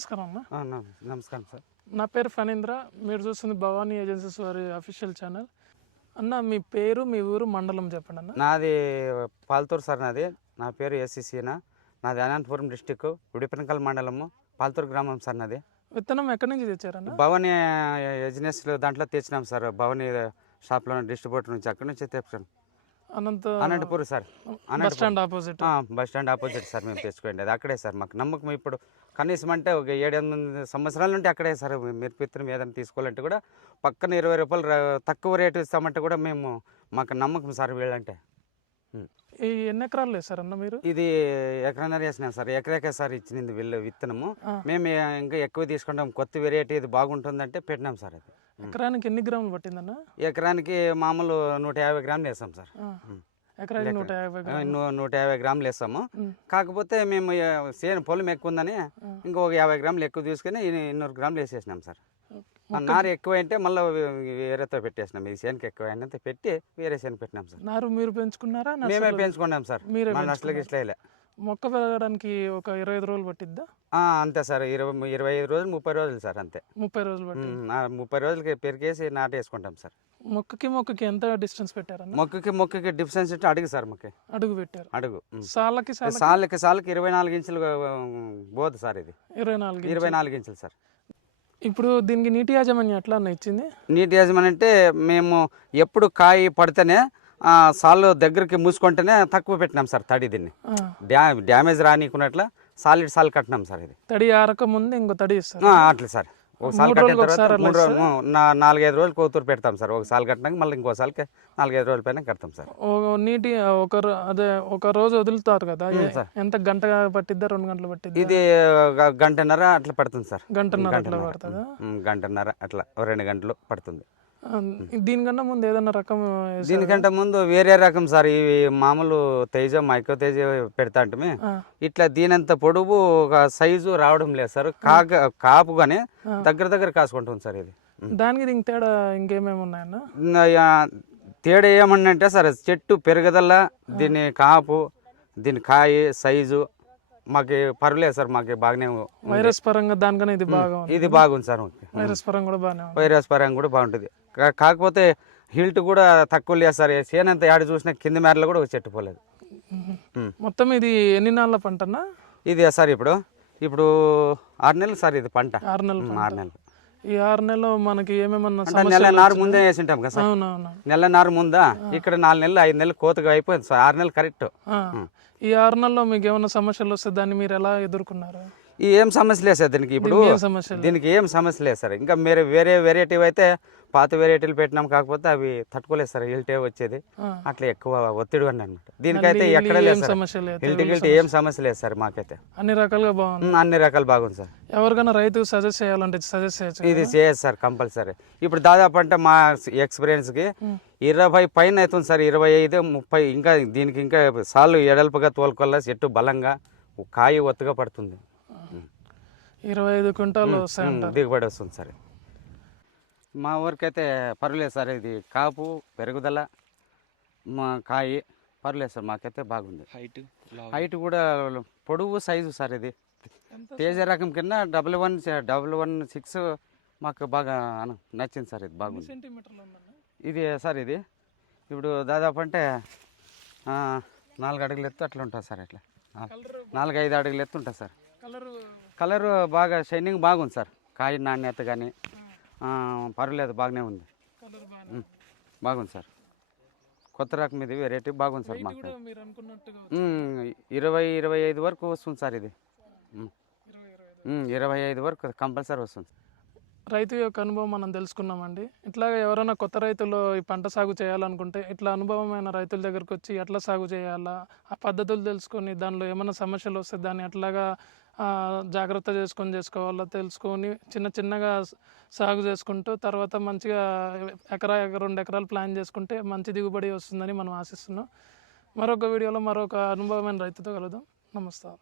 నమస్కారం అన్న. నమస్కారం సార్. నా పేరు ఫణీంద్ర. మీరు చూస్తుంది భవానీ ఏజెన్సీస్ వారి అఫీషియల్ ఛానల్. అన్న మీ పేరు, మీ ఊరు, మండలం చెప్పండి అన్న. నాది పాల్తూరు సార్. నా పేరు ఎస్సీసీనా. నాది అనంతపురం డిస్టిక్, ఉడిపినకల్ మండలము, పాల్తూరు గ్రామం సార్. నాది విత్తనం ఎక్కడి నుంచి తెచ్చారన్న? భవానీ బిజినెస్ దాంట్లో తెచ్చినాం సార్. భవానీ షాప్లో డిస్ట్రిబ్యూటర్ నుంచి, అక్కడి నుంచి తెచ్చాం. Anantapur sir. Bus stand opposite. Bus stand opposite sir. మేము తెచ్చుకోండి అది అక్కడే సార్. మాకు నమ్మకం ఇప్పుడు కనీసం అంటే ఒక 7-8 సంవత్సరాల నుండి అక్కడే సార్. మీరు విత్తనం ఏదైనా తీసుకోవాలంటే కూడా పక్కన 20 రూపాయలు తక్కువ రేటు ఇస్తామంటే కూడా మాకు నమ్మకం సార్ వీళ్ళంటే. ఈ ఎన్ని ఎకరాలు వేసారు అన్న మీరు? ఇది ఎకరన్నర వేసినాం సార్. ఎకరేకే సార్ ఇచ్చింది వీళ్ళు విత్తనము. మేము ఇంకా ఎక్కువ తీసుకుంటాం, కొత్త వెరైటీ ఇది బాగుంటుందంటే పెట్టినాం సార్. అది ఎకరానికి ఎన్ని గ్రాములు పట్టిందన్న? ఎకరానికి మామూలు 150 గ్రాములు వేస్తాం సార్. ఎకరానికి 150 గ్రాములు వేస్తాము. కాకపోతే మేము పొలం ఎక్కువ ఉందని ఇంకొక 50 గ్రాములు ఎక్కువ తీసుకుని 200 గ్రాములు వేసేసినాం సార్. నారు ఎక్కువ అంటే మళ్ళీ వేరేతో పెట్టేసినాం. ఈ చేనుకి ఎక్కువ అయినంత పెట్టి వేరే చేను పెట్టినాం సార్. నారు మీరు పెంచుకున్నారా? మేమే పెంచుకున్నాం సార్. నష్టలకి ఇట్లా మొక్క పెరగడానికి ఒక 25 రోజులు పట్టిద్దా? అంతే సార్. 25 రోజులు 30 రోజులు సార్. అంతే 30 రోజులు పట్టి 30 రోజులకి పెరిగేసి నాటేసుకుంటాం సార్. మొక్కకి ఎంత డిస్టెన్స్ పెట్టారన్న? మొక్కకి డిస్టెన్స్ అంటే అడుగు సార్. అడుగు పెట్టారు. అడుగు సాలకి 24 ఇంచులు పోదు సార్. ఇది 24 ఇంచులు సార్. ఇప్పుడు దీనికి నీటి యాజమాన్యం ఎట్లా అన్న ఇచ్చింది? నీటి యాజమాన్యం అంటే మేము ఎప్పుడు కాయ పడితేనే సాలు దగ్గరికి మూసుకుంటేనే తక్కువ పెట్టినాం సార్. తడి దీన్ని డ్యామేజ్ రానికున్నట్ల సాలిడ్ సాల్ కట్టినాం సార్. ఇది తడి ఆరక ముందు ఇంకో తడి ఇస్తారు అట్లా సార్. ఒకసారి కట్టిన తర్వాత 4-5 రోజులు కోతూరు పెడతాం సార్. ఒకసారి కట్టినాక మళ్ళీ ఇంకోసారికి 4-5 రోజుల పైన కడతాం సార్. నీటి ఒక రోజు వదులుతారు కదా, ఎంత గంట పట్టిద్దా 2 గంటలు పట్టిద్దా? ఇది గంటన్నర అట్లా పడుతుంది సార్. గంటన్నర అట్లా 2 గంటలు పడుతుంది. దీనికన్నా ముందు ఏదన్నా రకం? దీనికంటే ముందు వేరే రకం సార్. ఇవి మామూలు తేజ, మైక్రో తేజ పెడతా అంటే ఇట్లా దీనంత పొడుగు ఒక సైజు రావడం లేదు సార్. కాపు కానీ దగ్గర కాసుకుంటుంది సార్. ఇది దానికి దీనికి తేడా ఇంకేమేమి ఉన్నాయన్న? తేడా ఏమన్నంటే సార్, చెట్టు పెరుగుదల, దీని కాపు, దీని కాయ సైజు మాకు పర్లేదు సార్. మాకు బాగానే వైరస్ పరంగా దానికన్నా ఇది బాగుంది సార్. వైరస్ పరంగా కూడా బాగుంటుంది. కాకపోతే హీల్ట్ కూడా తక్కువ లేదు సార్. చేనంత యాడ చూసినా కింద మేరలో కూడా చెట్టు పోలేదు. మొత్తం ఇది ఎన్ని నెలల పంట? ఇది సార్ ఇప్పుడు 6 నెలలు సార్. ఇది పంట 6 నెలలు. ఈ 6 నెలలు మనకి ఏమేమన్నా నెలన్నర ముందే వేసింటాం కదా సార్. నెలన్నర ముందా ఇక్కడ 4 నెలలు 5 నెలలు కోతగా అయిపోయింది సార్. 6 నెలలు కరెక్ట్. ఈ 6 నెలల్లో మీకు ఏమైనా సమస్యలు వస్తే దాన్ని మీరు ఎలా ఎదుర్కొన్నారు? ఏం సమస్య లేదు సార్ దీనికి. ఇప్పుడు దీనికి ఏం సమస్య లేదు సార్. ఇంకా వేరే వెరైటీ అయితే పాత వెరైటీలు పెట్టినాం, కాకపోతే అవి తట్టుకోలేదు సార్. హిల్టే వచ్చేది అట్లా ఎక్కువ ఒత్తిడి అని అనమాట. దీనికైతే ఎక్కడ లేదు హిల్ట్ ఏం సమస్య లేదు సార్. మాకైతే అన్ని రకాలుగా బాగుంది. అన్ని రకాలు బాగుంది సార్. ఎవరికైనా రైతు సజెస్ట్ చేయాలంటే సజెస్ట్ చేయొచ్చు. ఇది చేయదు సార్ కంపల్సరీ. ఇప్పుడు దాదాపు అంటే మా ఎక్స్పీరియన్స్ కి 20 పైన అవుతుంది సార్. 25, 30 ఇంకా దీనికి ఇంకా సార్లు ఎడల్పుగా తోలుకోవాల. చెట్టు బలంగా కాయ ఒత్తుగా పడుతుంది. 25 క్వింటాలు దిగుబడి వస్తుంది సార్. మా ఊరికైతే పర్వాలేదు సార్. ఇది కాపు పెరుగుదల, మా కాయ పర్వాలేదు సార్. మాకైతే బాగుంది. హైట్ కూడా పొడవు సైజు సార్. ఇది తేజ రకం కింద 116 మాకు బాగా నచ్చింది సార్. ఇది బాగుంది. ఇది సార్ ఇది ఇప్పుడు దాదాపు అంటే 4 అడుగులు ఎత్తు అట్లా ఉంటుంది సార్. అట్లా 4-5 అడుగులు ఎత్తు ఉంటుంది సార్. కలర్ బాగా షైనింగ్ బాగుంది సార్. కాయ నాణ్యత కానీ పర్వాలేదు బాగానే ఉంది. బాగుంది సార్. కొత్త రకం ఇది వెరైటీ బాగుంది సార్. మాకు 20-25 వరకు వస్తుంది సార్. ఇది 25 వరకు కంపల్సరీ వస్తుంది. రైతు యొక్క అనుభవం మనం తెలుసుకున్నామండి. ఇట్లాగే ఎవరైనా కొత్త రైతులు ఈ పంట సాగు చేయాలనుకుంటే ఇట్లా అనుభవమైన రైతుల దగ్గరకు వచ్చి ఎట్లా సాగు చేయాలా, ఆ పద్ధతులు తెలుసుకొని దానిలో ఏమైనా సమస్యలు వస్తే దాన్ని ఎట్లాగా జాగ్రత్త చేసుకోవాలో తెలుసుకొని చిన్నగా సాగు చేసుకుంటూ తర్వాత మంచిగా 1-2 ఎకరాలు ప్లాన్ చేసుకుంటే మంచి దిగుబడి వస్తుందని మనం ఆశిస్తున్నాం. మరొక వీడియోలో మరొక అనుభవమైన రైతుతో కలుద్దాం. నమస్కారం.